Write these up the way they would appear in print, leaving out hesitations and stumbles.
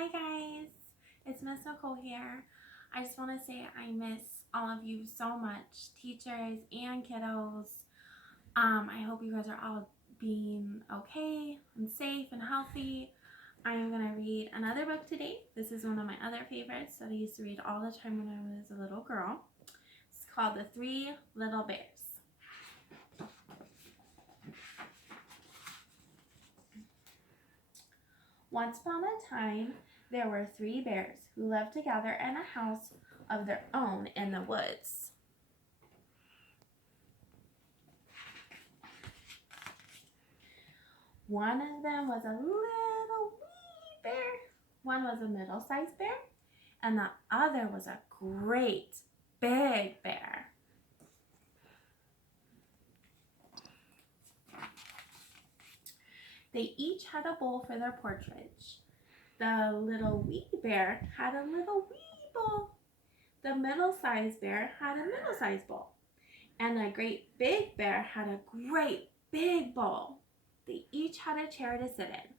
Hi guys, it's Miss Nicole here. I just want to say I miss all of you so much, teachers and kiddos. I hope you guys are all being okay and safe and healthy. I am going to read another book today. This is one of my other favorites that I used to read all the time when I was a little girl. It's called The Three Little Bears. Once upon a time, there were 3 bears who lived together in a house of their own in the woods. One of them was a little wee bear, one was a middle-sized bear, and the other was a great big bear. They each had a bowl for their porridge. The little wee bear had a little wee bowl. The middle-sized bear had a middle-sized bowl. And the great big bear had a great big bowl. They each had a chair to sit in.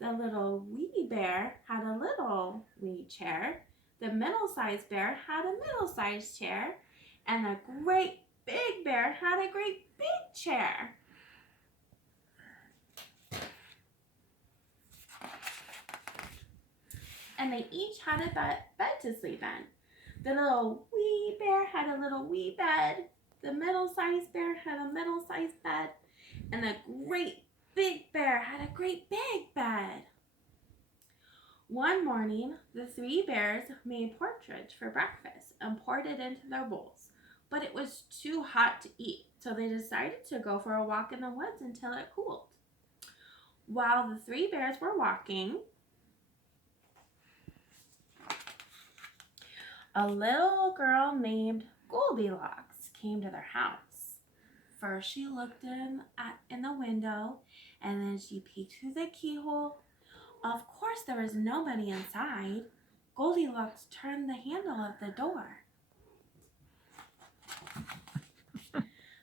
The little wee bear had a little wee chair. The middle-sized bear had a middle-sized chair. And the great big bear had a great big chair. And they each had a bed to sleep in. The little wee bear had a little wee bed. The middle-sized bear had a middle-sized bed. And the great big bear had a great big bed. One morning, the 3 bears made porridge for breakfast and poured it into their bowls. But it was too hot to eat, so they decided to go for a walk in the woods until it cooled. While the 3 bears were walking, a little girl named Goldilocks came to their house. First she looked in the window, and then she peeked through the keyhole. Of course there was nobody inside. Goldilocks turned the handle of the door.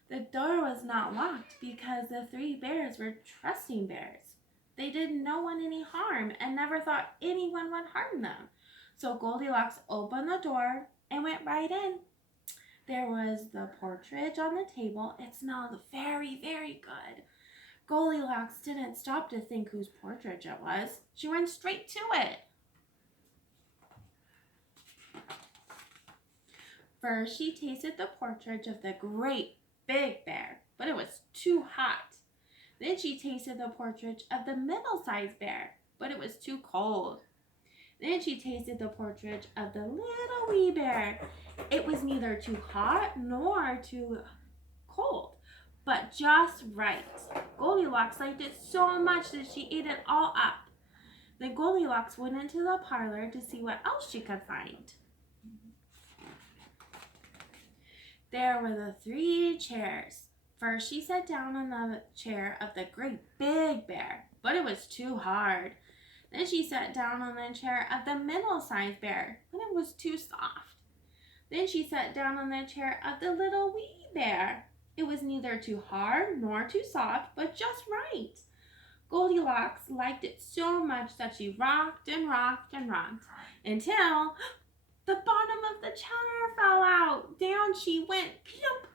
The door was not locked because the 3 bears were trusting bears. They did no one any harm and never thought anyone would harm them. So Goldilocks opened the door and went right in. There was the porridge on the table. It smelled very, very good. Goldilocks didn't stop to think whose porridge it was. She went straight to it. First, she tasted the porridge of the great big bear, but it was too hot. Then she tasted the porridge of the middle-sized bear, but it was too cold. Then she tasted the porridge of the little wee bear. It was neither too hot nor too cold, but just right. Goldilocks liked it so much that she ate it all up. Then Goldilocks went into the parlor to see what else she could find. There were the 3 chairs. First, she sat down on the chair of the great big bear, but it was too hard. Then she sat down on the chair of the middle-sized bear, but it was too soft. Then she sat down on the chair of the little wee bear. It was neither too hard nor too soft, but just right. Goldilocks liked it so much that she rocked and rocked and rocked until the bottom of the chair fell out. Down she went, plump,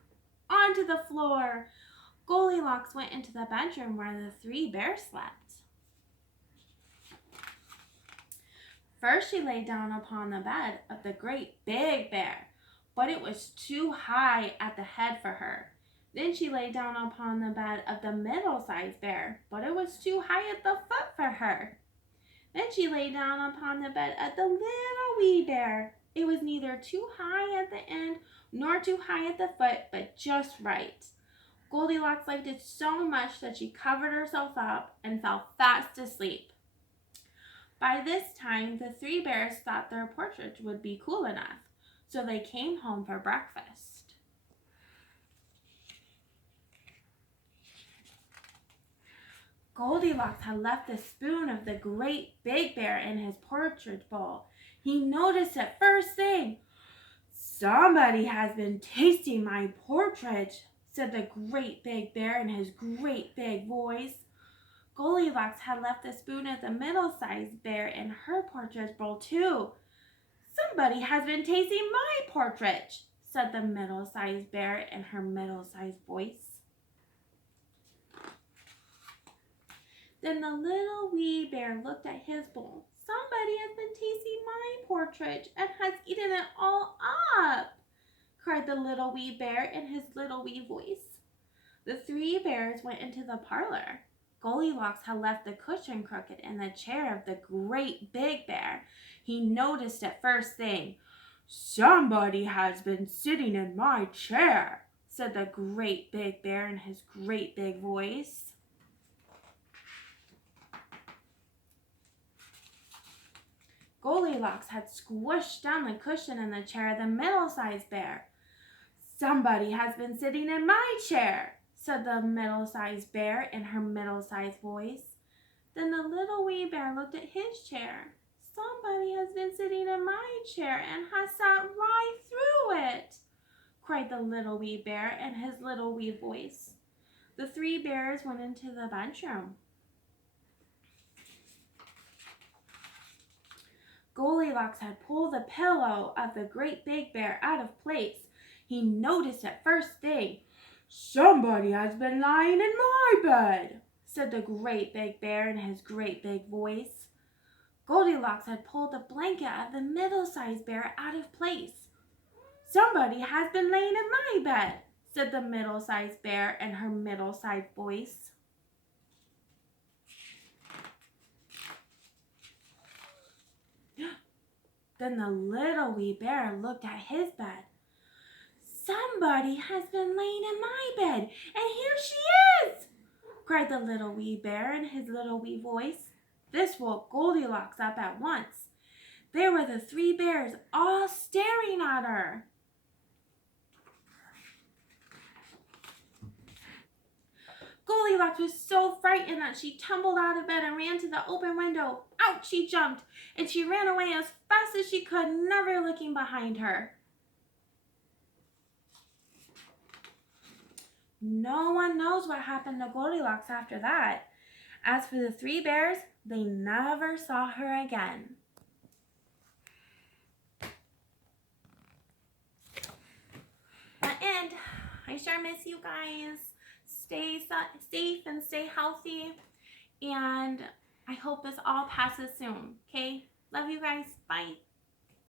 onto the floor. Goldilocks went into the bedroom where the 3 bears slept. First she lay down upon the bed of the great big bear, but it was too high at the head for her. Then she lay down upon the bed of the middle-sized bear, but it was too high at the foot for her. Then she lay down upon the bed of the little wee bear. It was neither too high at the end nor too high at the foot, but just right. Goldilocks liked it so much that she covered herself up and fell fast asleep. By this time, the 3 bears thought their porridge would be cool enough, so they came home for breakfast. Goldilocks had left the spoon of the great big bear in his porridge bowl. He noticed it first thing. "Somebody has been tasting my porridge," said the great big bear in his great big voice. Goldilocks had left the spoon at the middle-sized bear in her portrait bowl too. "Somebody has been tasting my porridge," said the middle-sized bear in her middle-sized voice. Then the little wee bear looked at his bowl. "Somebody has been tasting my porridge and has eaten it all up," cried the little wee bear in his little wee voice. The three bears went into the parlor. Goldilocks had left the cushion crooked in the chair of the great big bear. He noticed it first thing. "Somebody has been sitting in my chair," said the great big bear in his great big voice. Goldilocks had squished down the cushion in the chair of the middle-sized bear. "Somebody has been sitting in my chair," said the middle-sized bear in her middle-sized voice. Then the little wee bear looked at his chair. "Somebody has been sitting in my chair and has sat right through it," cried the little wee bear in his little wee voice. The three bears went into the bedroom. Goldilocks had pulled the pillow of the great big bear out of place. He noticed it first thing. "Somebody has been lying in my bed," said the great big bear in his great big voice. Goldilocks had pulled the blanket of the middle-sized bear out of place. "Somebody has been laying in my bed," said the middle-sized bear in her middle-sized voice. Then the little wee bear looked at his bed. "Somebody has been laying in my bed, and here she is!" cried the little wee bear in his little wee voice. This woke Goldilocks up at once. There were the three bears all staring at her. Goldilocks was so frightened that she tumbled out of bed and ran to the open window. Out she jumped, and she ran away as fast as she could, never looking behind her. No one knows what happened to Goldilocks after that. As for the three bears, they never saw her again. The end. I sure miss you guys. Stay safe and stay healthy. And I hope this all passes soon. Okay? Love you guys. Bye.